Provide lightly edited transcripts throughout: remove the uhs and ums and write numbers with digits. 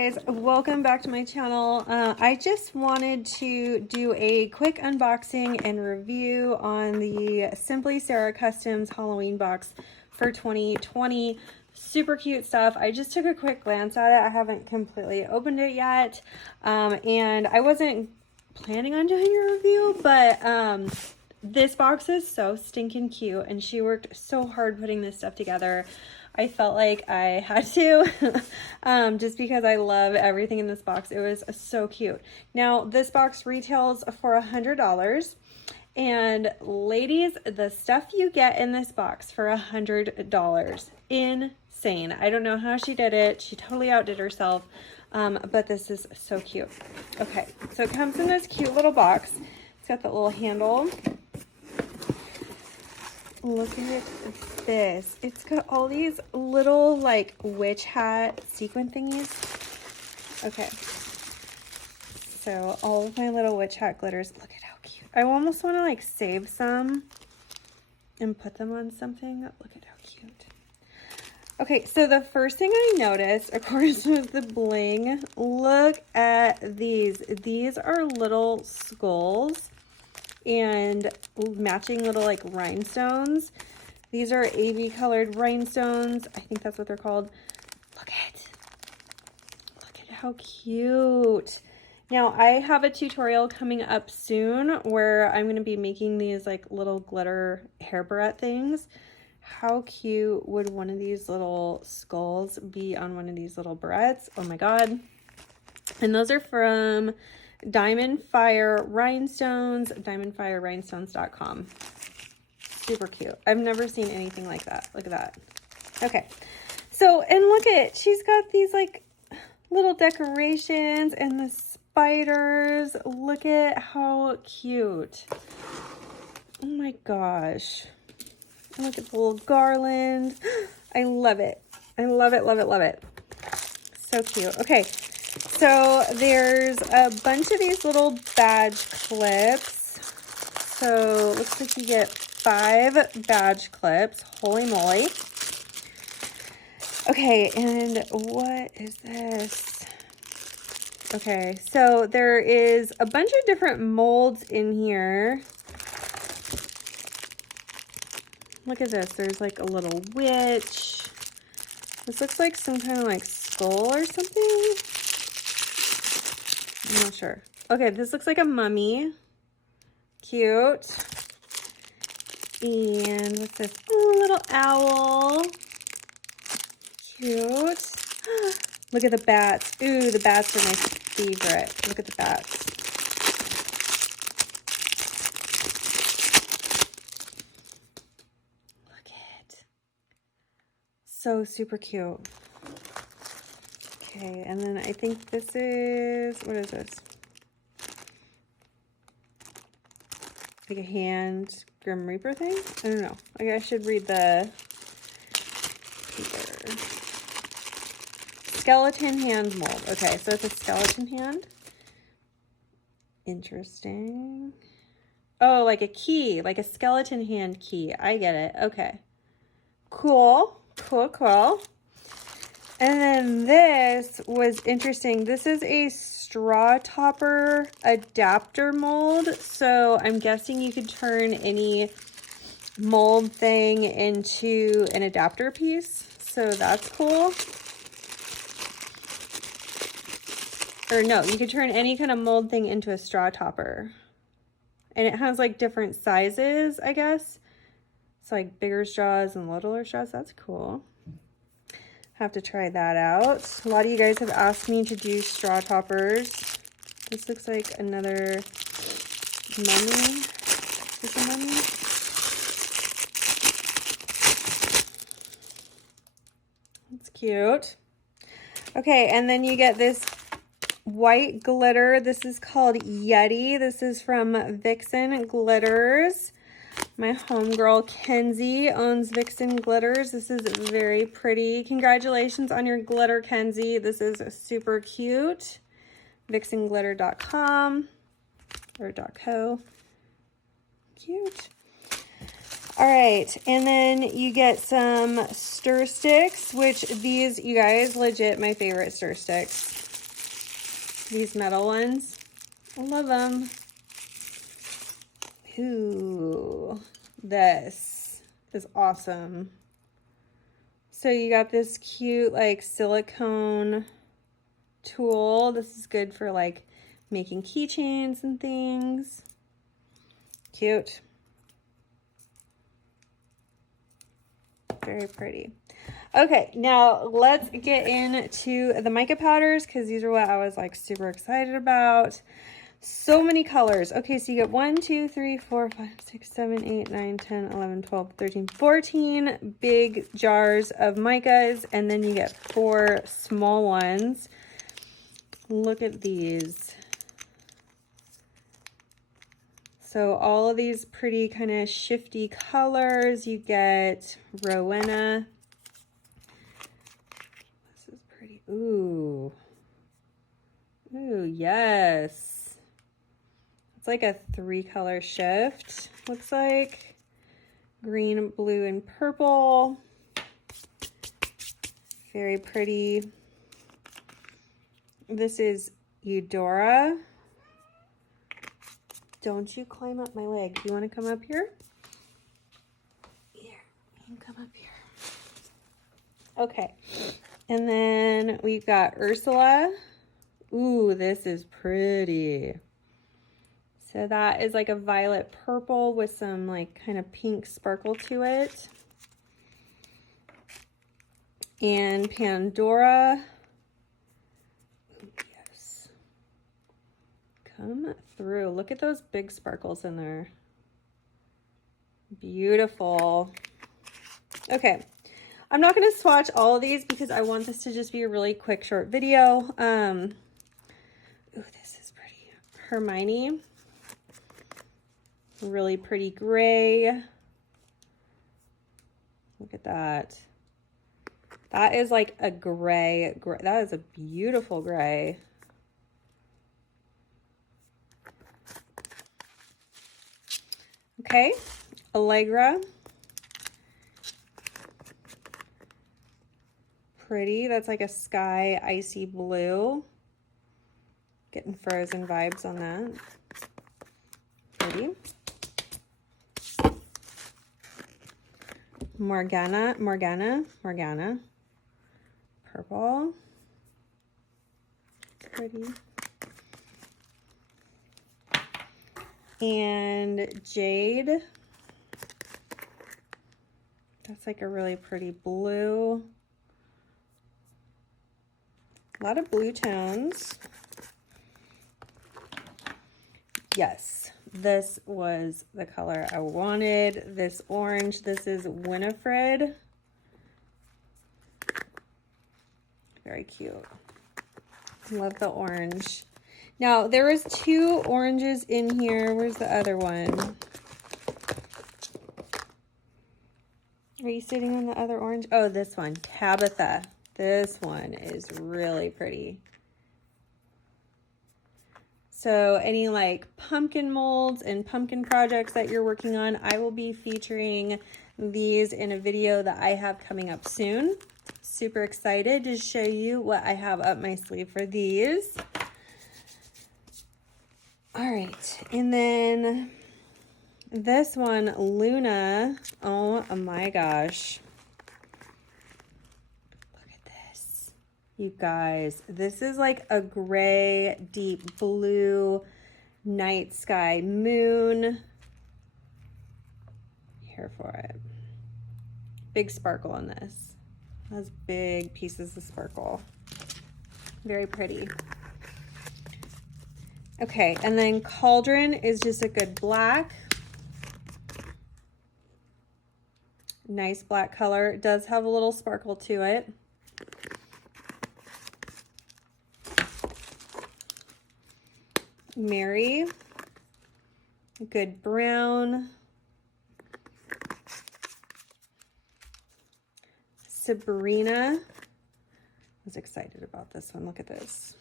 guys, welcome back to my channel. I just wanted to do a quick unboxing and review on the Simply Sarah Customs Halloween box for 2020. Super cute stuff. I just took a quick glance at it. I haven't completely opened it yet, and I wasn't planning on doing a review, but this box is so stinking cute, and she worked so hard putting this stuff together. I felt like I had to, just because I love everything in this box. It was so cute. Now, this box retails for $100. And ladies, the stuff you get in this box for $100, insane. I don't know how she did it. She totally outdid herself, but this is so cute. Okay, so it comes in this cute little box. It's got that little handle. Look at this. It's got all these little like witch hat sequin thingies. Okay. So all of my little witch hat glitters. Look at how cute. I almost want to like save some and put them on something. Look at how cute. Okay, so the first thing I noticed, of course, was the bling. Look at these. These are little skulls and matching little like rhinestones. These are AV colored rhinestones. I think that's what they're called. Look at how cute. Now I have a tutorial coming up soon where I'm going to be making these like little glitter hair barrette things. How cute would one of these little skulls be on one of these little barrettes? Oh my god. And those are from Diamond Fire Rhinestones, diamondfirerhinestones.com. Super cute. I've never seen anything like that. Look at that. Okay. So, and look at it. She's got these like little decorations and the spiders. Look at how cute. Oh my gosh. And look at the little garland. I love it. I love it, love it, love it. So cute. Okay. So there's a bunch of these little badge clips. So it looks like you get 5 badge clips. Holy moly. Okay, and what is this? Okay, so there is a bunch of different molds in here. Look at this. There's like a little witch. This looks like some kind of like skull or something. I'm not sure. Okay, this looks like a mummy. Cute. And what's this? Oh, little owl. Cute. Look at the bats. Ooh, the bats are my favorite. Look at the bats. Look at it. So super cute. Okay, and then I think this is, what is this? Like a hand Grim Reaper thing? I don't know. I should read the paper. Skeleton hand mold. Okay, so it's a skeleton hand. Interesting. Oh, like a key, like a skeleton hand key. I get it. Okay. Cool. Cool, cool. And then this was interesting. This is a straw topper adapter mold. So I'm guessing you could turn any mold thing into an adapter piece. So that's cool. Or no, you could turn any kind of mold thing into a straw topper. And it has like different sizes, I guess. So like bigger straws and littler straws. That's cool. Have to try that out. A lot of you guys have asked me to do straw toppers. This looks like another mummy. Is this a mummy? It's cute. Okay, and then you get this white glitter. This is called Yeti. This is from Vixen Glitters. My homegirl Kenzie owns Vixen Glitters. This is very pretty. Congratulations on your glitter, Kenzie. This is super cute. VixenGlitter.com or .co. Cute. All right, and then you get some stir sticks, which these, you guys, legit my favorite stir sticks. These metal ones. I love them. Ooh, this is awesome. So you got this cute like silicone tool. This is good for like making keychains and things. Cute. Very pretty. Okay, now let's get into the mica powders because these are what I was like super excited about. So many colors. Okay, so you get 1, 2, 3, 4, 5, 6, 7, 8, 9, 10, 11, 12, 13, 14 big jars of micas, and then you get 4 small ones. Look at these. So all of these pretty kind of shifty colors. You get Rowena. This is pretty. Ooh. Ooh, yes. It's like a 3-color shift. Looks like green, blue, and purple. Very pretty. This is Theodora. Don't you climb up my leg. Do you want to come up here? Here, you can come up here. Okay. And then we've got Ursula. Ooh, this is pretty. So that is like a violet purple with some like kind of pink sparkle to it. And Pandora. Ooh, yes. Come through. Look at those big sparkles in there. Beautiful. Okay. I'm not going to swatch all of these because I want this to just be a really quick short video. Ooh, this is pretty. Hermione. Really pretty gray. Look at that. That is like a gray. That is a beautiful gray. Okay, Allegra. Pretty. That's like a sky icy blue. Getting Frozen vibes on that. Pretty. Morgana. Purple. Pretty. And Jade. That's like a really pretty blue. A lot of blue tones. Yes, this was the color I wanted. This orange, this is Winifred. Very cute. Love the orange. Now, there was 2 oranges in here. Where's the other one? Are you sitting on the other orange? Oh, this one, Tabitha. This one is really pretty. So any like pumpkin molds and pumpkin projects that you're working on, I will be featuring these in a video that I have coming up soon. Super excited to show you what I have up my sleeve for these. All right, and then this one, Luna. Oh my gosh. Look at this. You guys, this is like a gray, deep blue night sky moon. Here for it. Big sparkle on this. Has big pieces of sparkle. Very pretty. Okay, and then Cauldron is just a good black. Nice black color. It does have a little sparkle to it. Mary, good brown. Sabrina, I was excited about this one. Look at this.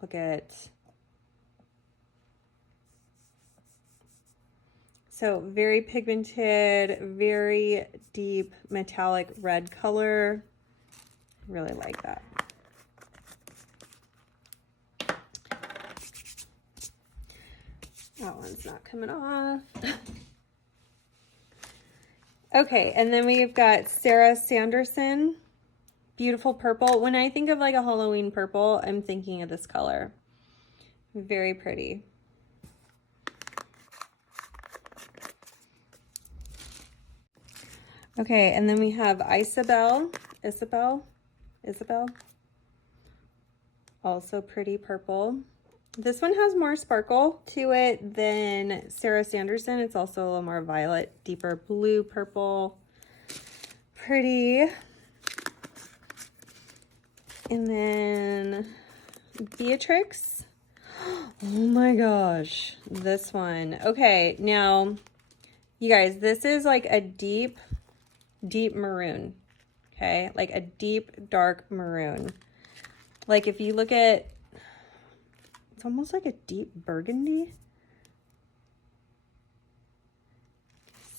Look at, so very pigmented, very deep metallic red color. Really like that. That one's not coming off. Okay, and then we've got Sarah Sanderson, beautiful purple. When I think of like a Halloween purple, I'm thinking of this color. Very pretty. Okay, and then we have Isabel, also pretty purple. This one has more sparkle to it than Sarah Sanderson. It's also a little more violet, deeper blue, purple. Pretty. And then Beatrix. Oh my gosh, this one. Okay, now, you guys, this is like a deep, deep maroon. Okay, like a deep, dark maroon. Like if you look at, it's almost like a deep burgundy.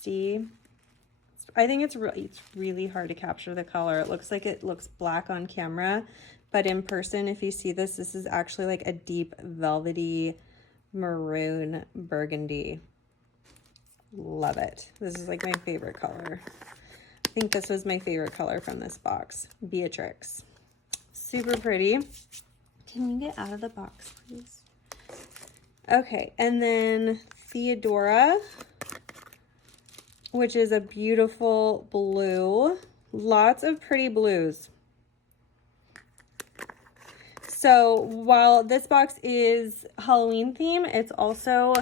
See? I think it's really hard to capture the color. It looks like it looks black on camera, but in person, if you see this, this is actually like a deep velvety maroon burgundy. Love it. This is like my favorite color. I think this was my favorite color from this box. Beatrix. Super pretty. Can you get out of the box, please? Okay, and then Theodora, which is a beautiful blue. Lots of pretty blues. So while this box is Halloween theme, it's also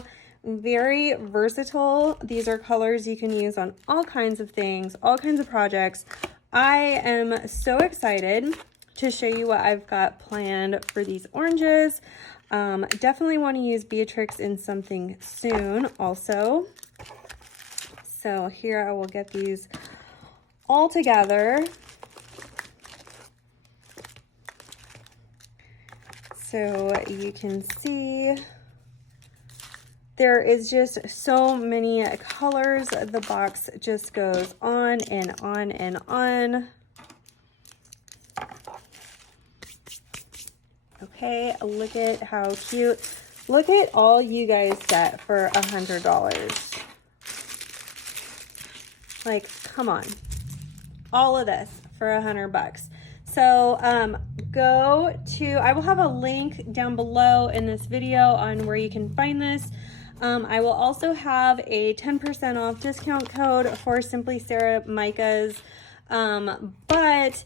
very versatile. These are colors you can use on all kinds of things, all kinds of projects. I am so excited to show you what I've got planned for these oranges. Definitely want to use Beatrix in something soon also. So here I will get these all together. So you can see there is just so many colors. The box just goes on and on and on. Okay, look at how cute. Look at all you guys get for $100. Like, come on. All of this for $100. So go to, I will have a link down below in this video on where you can find this. I will also have a 10% off discount code for Simply Sarah Micas, but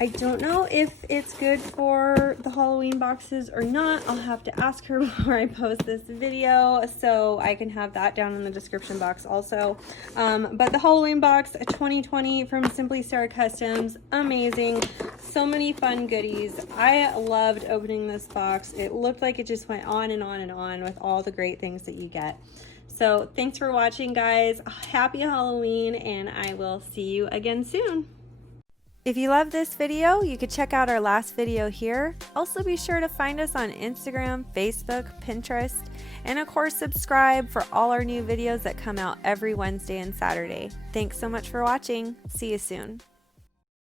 I don't know if it's good for the Halloween boxes or not. I'll have to ask her before I post this video, so I can have that down in the description box also. But the Halloween box 2020 from Simply Sarah Customs, amazing. So many fun goodies. I loved opening this box. It looked like it just went on and on and on with all the great things that you get. So thanks for watching, guys. Happy Halloween, and I will see you again soon. If you love this video, you could check out our last video here. Also be sure to find us on Instagram, Facebook, Pinterest, and of course subscribe for all our new videos that come out every Wednesday and Saturday. Thanks so much for watching. See you soon.